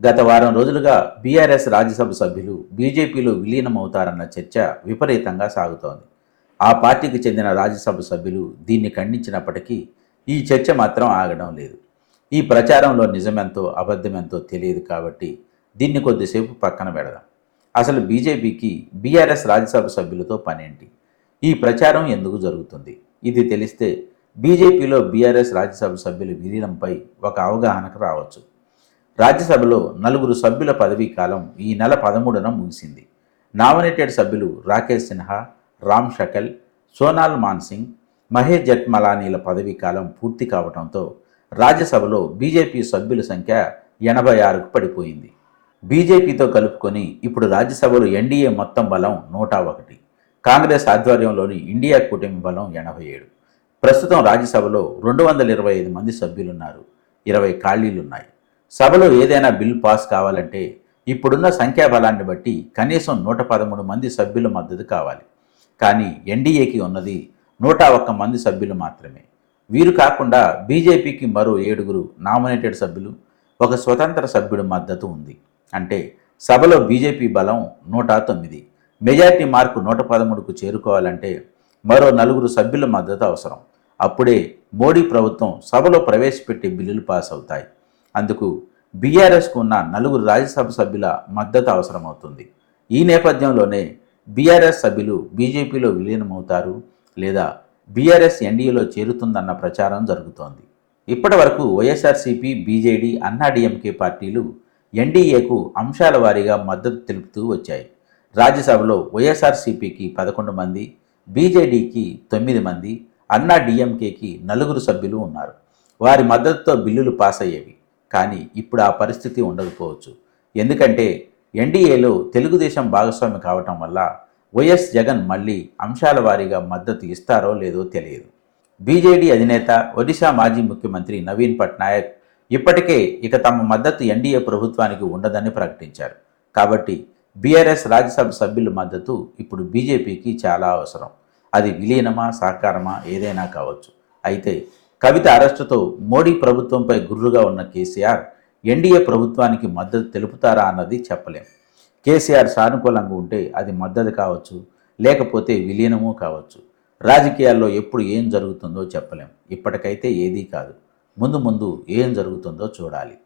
గత వారం రోజులుగా బీఆర్ఎస్ రాజ్యసభ సభ్యులు బీజేపీలో విలీనమవుతారన్న చర్చ విపరీతంగా సాగుతోంది. ఆ పార్టీకి చెందిన రాజ్యసభ సభ్యులు దీన్ని ఖండించినప్పటికీ ఈ చర్చ మాత్రం ఆగడం లేదు. ఈ ప్రచారంలో నిజమెంతో అబద్ధమెంతో తెలియదు కాబట్టి దీన్ని కొద్దిసేపు పక్కన పెడదాం. అసలు బీజేపీకి బీఆర్ఎస్ రాజ్యసభ సభ్యులతో పనేంటి? ఈ ప్రచారం ఎందుకు జరుగుతుంది? ఇది తెలిస్తే బీజేపీలో బీఆర్ఎస్ రాజ్యసభ సభ్యుల విలీనంపై ఒక అవగాహనకు రావచ్చు. రాజ్యసభలో నలుగురు సభ్యుల పదవీ కాలం ఈ నెల పదమూడున ముగిసింది. నామినేటెడ్ సభ్యులు రాకేష్ సిన్హా రామ్ షకల్ సోనాల్ మాన్సింగ్ మహేష్ జట్మలానీల పదవీ కాలం పూర్తి కావడంతో రాజ్యసభలో బీజేపీ సభ్యుల సంఖ్య ఎనభై ఆరుకు పడిపోయింది. బీజేపీతో కలుపుకొని ఇప్పుడు రాజ్యసభలో ఎన్డీఏ మొత్తం బలం నూట ఒకటి కాంగ్రెస్ ఆధ్వర్యంలోని ఇండియా కూటమి బలం ఎనభై ఏడు. ప్రస్తుతం రాజ్యసభలో రెండు వందల ఇరవై ఐదు మంది సభ్యులున్నారు. ఇరవై ఖాళీలున్నాయి. సభలో ఏదైనా బిల్ పాస్ కావాలంటే ఇప్పుడున్న సంఖ్యాబలాన్ని బట్టి కనీసం నూట పదమూడు మంది సభ్యుల మద్దతు కావాలి. కానీ ఎన్డీఏకి ఉన్నది నూట ఒక్క మంది సభ్యులు మాత్రమే. వీరు కాకుండా బీజేపీకి మరో ఏడుగురు నామినేటెడ్ సభ్యులు ఒక స్వతంత్ర సభ్యుడు మద్దతు ఉంది. అంటే సభలో బీజేపీ బలం నూట తొమ్మిది మెజార్టీ మార్కు నూట పదమూడుకు చేరుకోవాలంటే మరో నలుగురు సభ్యుల మద్దతు అవసరం. అప్పుడే మోడీ ప్రభుత్వం సభలో ప్రవేశపెట్టే బిల్లులు పాస్ అవుతాయి. అందుకు బీఆర్ఎస్కు ఉన్న నలుగురు రాజ్యసభ సభ్యుల మద్దతు అవసరమవుతుంది. ఈ నేపథ్యంలోనే బీఆర్ఎస్ సభ్యులు బీజేపీలో విలీనమవుతారు లేదా బీఆర్ఎస్ ఎన్డీఏలో చేరుతుందన్న ప్రచారం జరుగుతోంది. ఇప్పటి వరకు వైఎస్ఆర్సీపీ బీజేడీ అన్నాడీఎంకే పార్టీలు ఎన్డీఏకు అంశాల వారీగా మద్దతు తెలుపుతూ వచ్చాయి. రాజ్యసభలో వైఎస్ఆర్సీపీకి పదకొండు మంది బీజేడీకి తొమ్మిది మంది అన్నా డిఎంకేకి నలుగురు సభ్యులు ఉన్నారు. వారి మద్దతుతో బిల్లులు పాస్ అయ్యేవి కానీ ఇప్పుడు ఆ పరిస్థితి ఉండకపోవచ్చు. ఎందుకంటే ఎన్డీఏలో తెలుగుదేశం భాగస్వామి కావటం వల్ల వైఎస్ జగన్ మళ్ళీ అంశాల వారీగా మద్దతు ఇస్తారో లేదో తెలియదు. బీజేడీ అధినేత ఒడిశా మాజీ ముఖ్యమంత్రి నవీన్ పట్నాయక్ ఇప్పటికే ఇక తమ మద్దతు ఎన్డీఏ ప్రభుత్వానికి ఉండదని ప్రకటించారు. కాబట్టి బీఆర్ఎస్ రాజ్యసభ సభ్యుల మద్దతు ఇప్పుడు బీజేపీకి చాలా అవసరం. అది విలీనమా సహకారమా ఏదైనా కావచ్చు. అయితే కవిత అరెస్టుతో మోడీ ప్రభుత్వంపై గుర్రుగా ఉన్న కేసీఆర్ ఎన్డీఏ ప్రభుత్వానికి మద్దతు తెలుపుతారా అన్నది చెప్పలేం. కేసీఆర్ సానుకూలంగా ఉంటే అది మద్దతు కావచ్చు లేకపోతే విలీనము కావచ్చు. రాజకీయాల్లో ఎప్పుడు ఏం జరుగుతుందో చెప్పలేం. ఇప్పటికైతే ఏదీ కాదు. ముందు ముందు ఏం జరుగుతుందో చూడాలి.